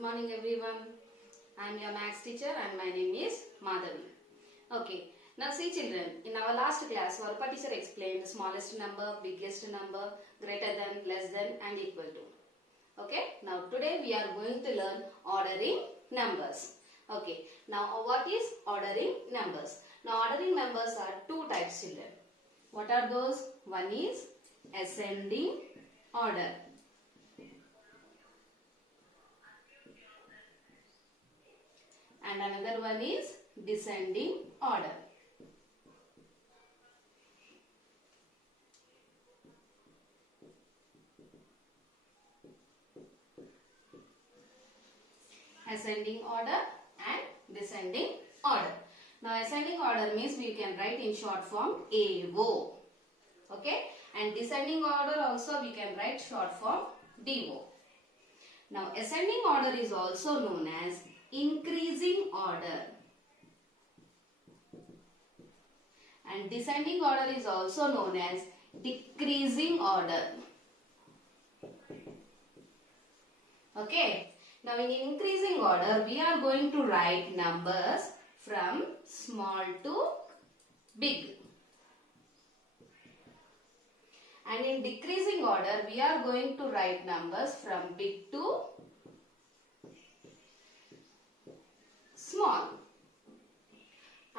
Good morning everyone. I am your maths teacher and my name is Madhavi. Okay, now see children, in our last class Varpa teacher explained the smallest number, biggest number, greater than, less than and equal to. Okay, now today we are going to learn ordering numbers. Okay, now what is ordering numbers? Now ordering numbers are two types children. What are those? One is ascending order. And another one is descending order. Ascending order and descending order. Now ascending order means we can write in short form AO. Okay, and descending order also we can write short form DO. Now ascending order is also known as increasing order, and descending order is also known as decreasing order. Okay, now in increasing order we are going to write numbers from small to big, and in decreasing order we are going to write numbers from big to small.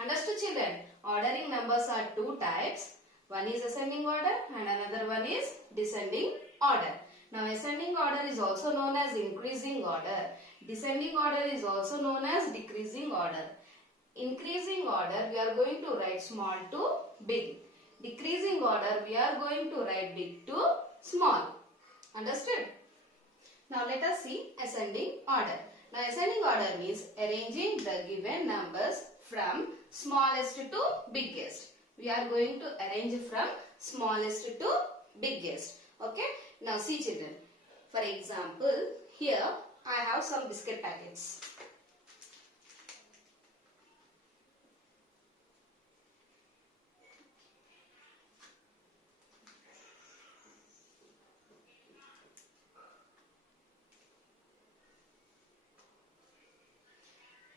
Understood children? Ordering numbers are two types. One is ascending order and another one is descending order. Now ascending order is also known as increasing order. Descending order is also known as decreasing order. Increasing order we are going to write small to big. Decreasing order we are going to write big to small. Understood? Now let us see ascending order. Now ascending order means arranging the given numbers from smallest to biggest. We are going to arrange from smallest to biggest. Okay. Now see children. For example, here I have some biscuit packets.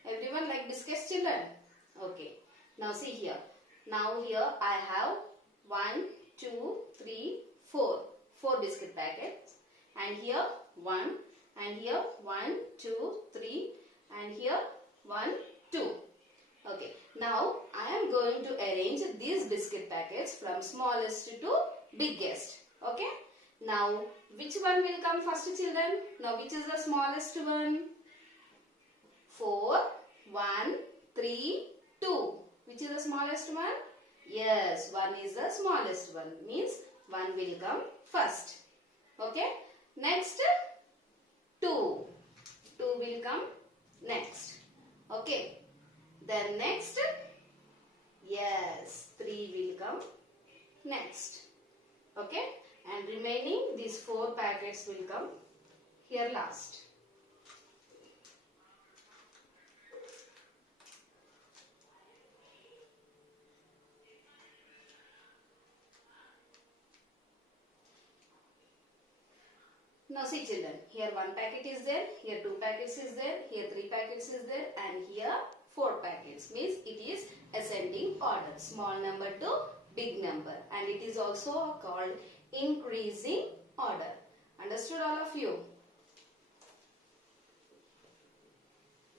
Everyone like biscuits children? Okay. Now see here. Now here I have 1, 2, 3, 4. 4 biscuit packets. And here 1. And here 1, 2, 3. And here 1, 2. Okay. Now I am going to arrange these biscuit packets from smallest to biggest. Okay. Now which one will come first children? Now which is the smallest one? 4, 1, 3, 2. Which is the smallest one? Yes, 1 is the smallest one. Means 1 will come first. Okay. Next 2. 2 will come next. Okay. Then next, yes, 3 will come next. Okay. And remaining these 4 packets will come here last. Now see children, here 1 packet is there, here 2 packets is there, here 3 packets is there, and here 4 packets. Means it is ascending order, small number to big number, and it is also called increasing order. Understood all of you?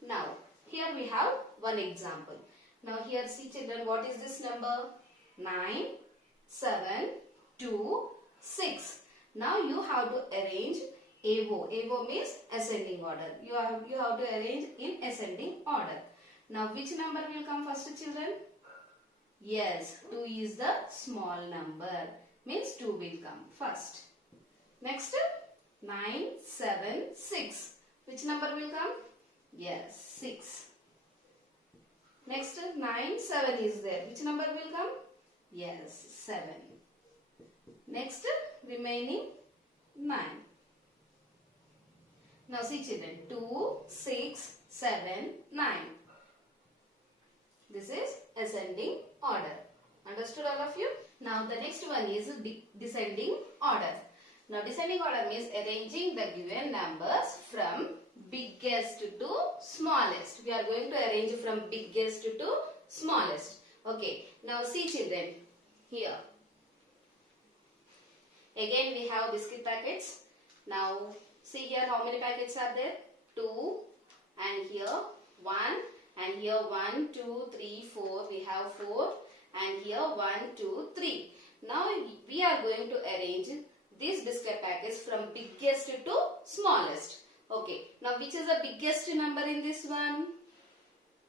Now here we have one example. Now here see children, what is this number? 9, 7, 2, 6. Now you have to arrange AO. AO means ascending order. You have to arrange in ascending order. Now which number will come first children? Yes, 2 is the small number. Means 2 will come first. Next 9, 7, 6. Which number will come? Yes, 6. Next 9, 7 is there. Which number will come? Yes, 7. Next remaining 9. Now see children, 2, 6, 7, 9. This is ascending order. Understood all of you? Now the next one is descending order. Now descending order means arranging the given numbers from biggest to smallest. We are going to arrange from biggest to smallest. Okay. Now see children, here. Again we have biscuit packets. Now see here how many packets are there? 2, and here 1, and here 1, 2, 3, 4. We have 4, and here 1, 2, 3. Now we are going to arrange these biscuit packets from biggest to smallest. Okay. Now which is the biggest number in this one?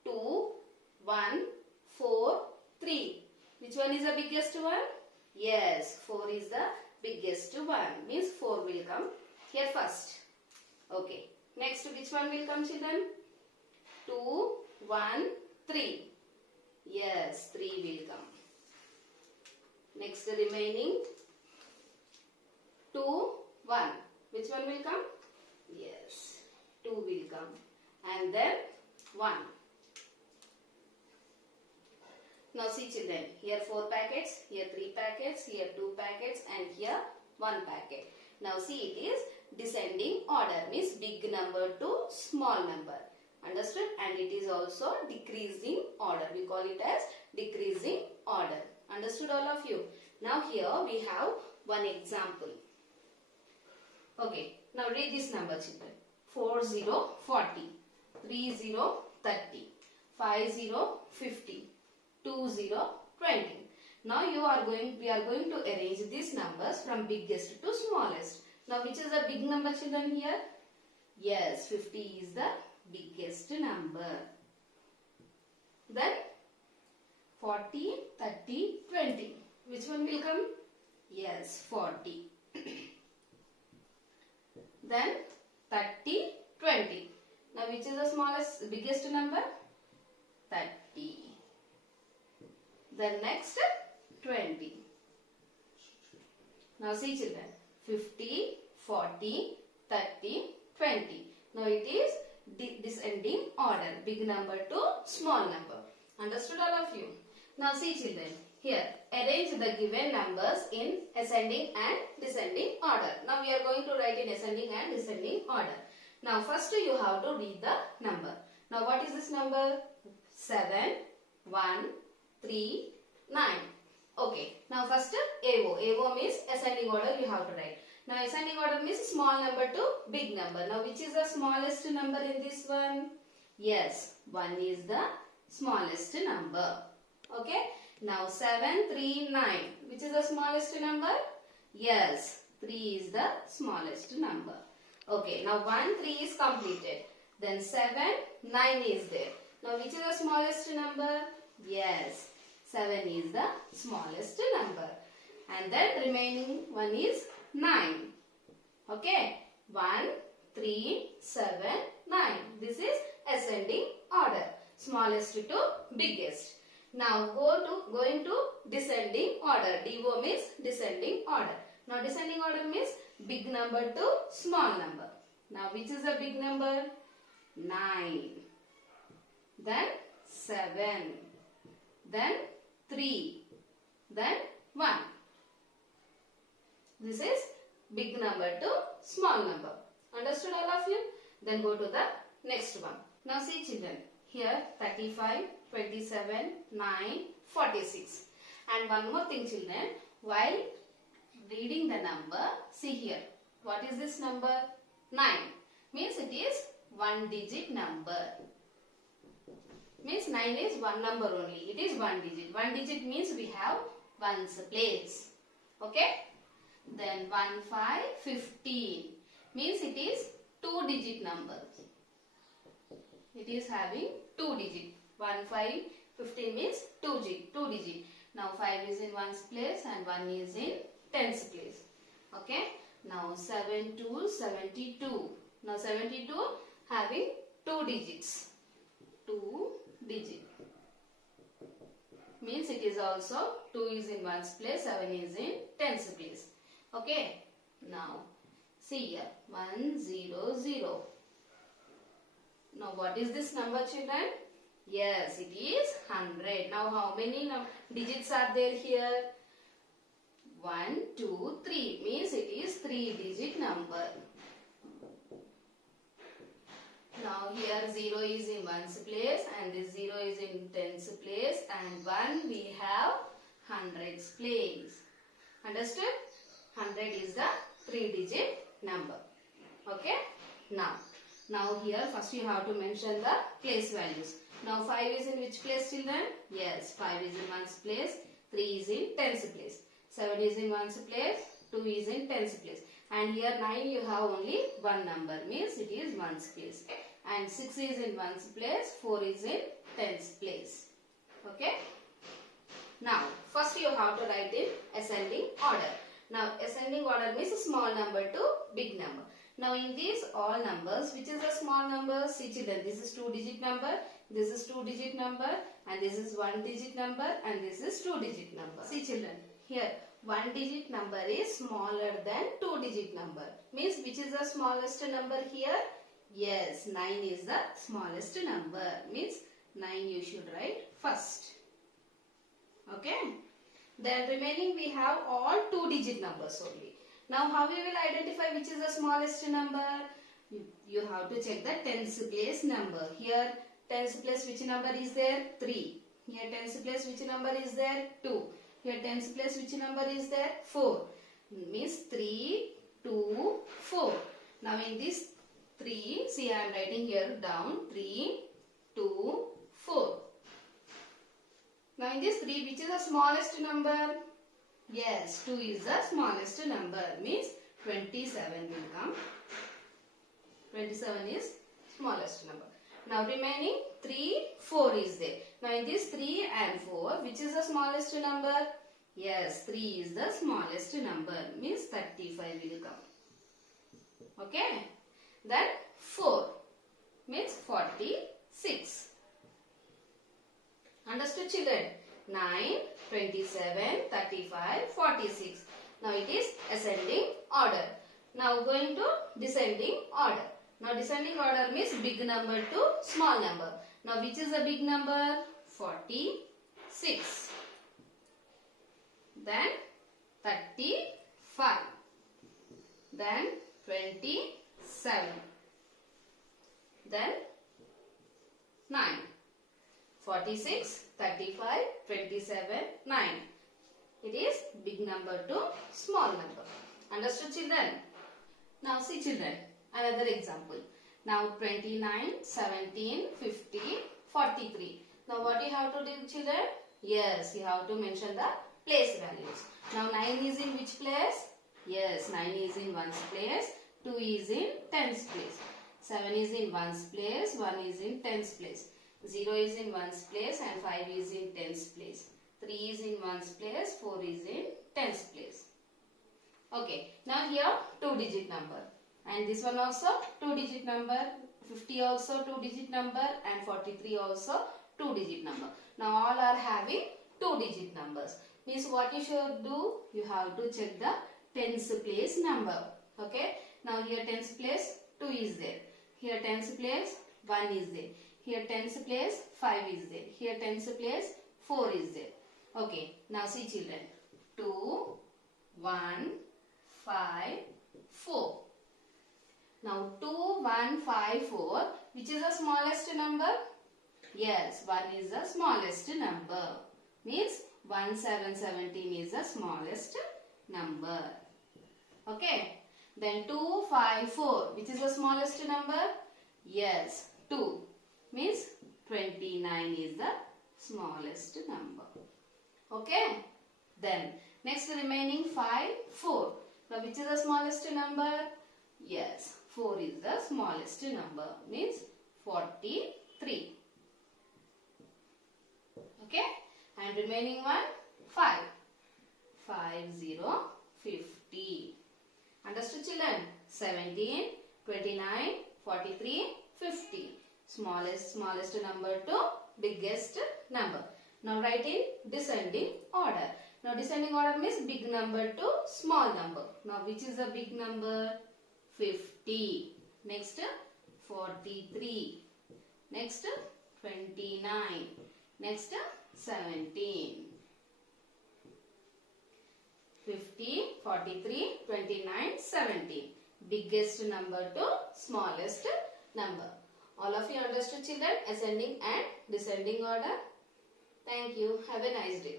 2, 1, 4, 3. Which one is the biggest one? Yes, 4 is the biggest one. Means 4 will come here first. Okay. Next, which one will come, children? 2, 1, 3. Yes, 3 will come. Next, the remaining 2, 1. Which one will come? Yes, 2 will come. And then 1. Now see children, here 4 packets, here 3 packets, here 2 packets, and here 1 packet. Now see, it is descending order, means big number to small number. Understood? And it is also decreasing order. We call it as decreasing order. Understood all of you? Now here we have one example. Okay, now read this number children. 40, 40, 30, 30, 50, 50, 20, 20. Now we are going to arrange these numbers from biggest to smallest. Now which is the big number children here? Yes, 50 is the biggest number. Then 40, 30, 20. Which one will come? Yes, 40. Then 30, 20. Now which is the smallest, biggest number? 30. Then next 20. Now see children, 50, 40, 30, 20. Now it is descending order, big number to small number. Understood all of you? Now see children, here arrange the given numbers in ascending and descending order. Now we are going to write in ascending and descending order. Now first you have to read the number. Now what is this number? 7, 1, 3, 9. Okay. Now first AO. AO means ascending order you have to write. Now ascending order means small number to big number. Now which is the smallest number in this one? Yes, 1 is the smallest number. Okay. Now 7, 3, 9. Which is the smallest number? Yes, 3 is the smallest number. Okay. Now 1, 3 is completed. Then 7, 9 is there. Now which is the smallest number? Yes, 7 is the smallest number. And then remaining one is 9. Okay. 1, 3, 7, 9. This is ascending order. Smallest to biggest. Now going to descending order. DO means descending order. Now descending order means big number to small number. Now which is the big number? 9. Then 7. Then 3. Then 1. This is big number to small number. Understood all of you? Then go to the next one. Now see children. Here 35, 27, 9, 46. And one more thing children. While reading the number, see here. What is this number? 9. Means it is one digit number. Means 9 is one number only. It is one digit. One digit means we have ones place. Okay. Then 1, 5, 15. Means it is two digit number. It is having two digit. 1, 5, 15 means two digit. Now 5 is in ones place and 1 is in tens place. Okay. Now 7, 2, 72. Now 72 having two digits. 2 digit. Means it is also 2 is in ones place, 7 is in tens place. Okay. Now see here 1, 0, 0. Now what is this number children? Yes, it is 100. Now how many digits are there here? 1, 2, 3. Means it is 3 0 is in ones place and this 0 is in tens place and 1 we have hundreds place. Understood? 100 is the 3-digit number. Okay? Now here first you have to mention the place values. Now 5 is in which place, children? Yes, 5 is in ones place, 3 is in tens place, 7 is in ones place, 2 is in tens place. And here 9 you have only one number, means it is ones place. And 6 is in ones place, 4 is in tens place. Okay? Now first you have to write in ascending order. Now ascending order means small number to big number. Now in these all numbers, which is a small number? See children, this is 2-digit number, this is 2-digit number, and this is 1-digit number, and this is 2-digit number. See children, here 1-digit number is smaller than 2-digit number. Means which is the smallest number here? Yes, 9 is the smallest number. Means 9 you should write first. Okay. Then remaining we have all 2-digit numbers only. Now how we will identify which is the smallest number? You have to check the tens place number. Here tens place which number is there? 3. Here tens place which number is there? 2. Here tens place which number is there? 4. Means 3, 2, 4. Now in this 3, see I am writing here down 3, 2, 4. Now in this 3, which is the smallest number? Yes, 2 is the smallest number, means 27 will come. 27 is smallest number. Now remaining 3, 4 is there. Now in this 3 and 4, which is the smallest number? Yes, 3 is the smallest number, means 35 will come. Okay. Then 4 means 46. Understood children? 9, 27, 35, 46. Now it is ascending order. Now going to descending order. Now descending order means big number to small number. Now which is the big number? 46. Then 35. Then 27. Then 9. 46, 35, 27, 9. It is big number to small number. Understood children? Now see children, another example. Now 29, 17, 50, 43. Now what you have to do children? Yes, you have to mention the place values. Now 9 is in which place? Yes, 9 is in ones place, 2 is in tens place, 7 is in ones place, 1 is in tens place. 0 is in ones place and 5 is in tens place. 3 is in ones place, 4 is in tens place. Okay, now here 2-digit number. And this one also 2-digit number. 50 also 2-digit number and 43 also 2-digit number. Now all are having 2-digit numbers. Means what you should do? You have to check the tens place number. Okay, now here tens place 2 is there. Here tens place 1 is there. Here tens place 5 is there. Here tens place 4 is there. Okay. Now see children. 2, 1, 5, 4. Now 2, 1, 5, 4. Which is the smallest number? Yes, 1 is the smallest number. Means 1, 7, 17 is the smallest number. Okay. Then 2, 5, 4. Which is the smallest number? Yes, 2. Means 29 is the smallest number. Okay. Then next remaining 5, 4. Now which is the smallest number? Yes, 4 is the smallest number. Means 43. Okay. And remaining one 5. 5, 0, 50. Understood children? 17, 29, 43, 50. Smallest number to biggest number. Now write in descending order. Now descending order means big number to small number. Now which is the big number? 50. Next 43. Next 29. Next 17. 50, 43, 29, 17. Biggest number to smallest number. All of you understood, children? Ascending and descending order. Thank you. Have a nice day.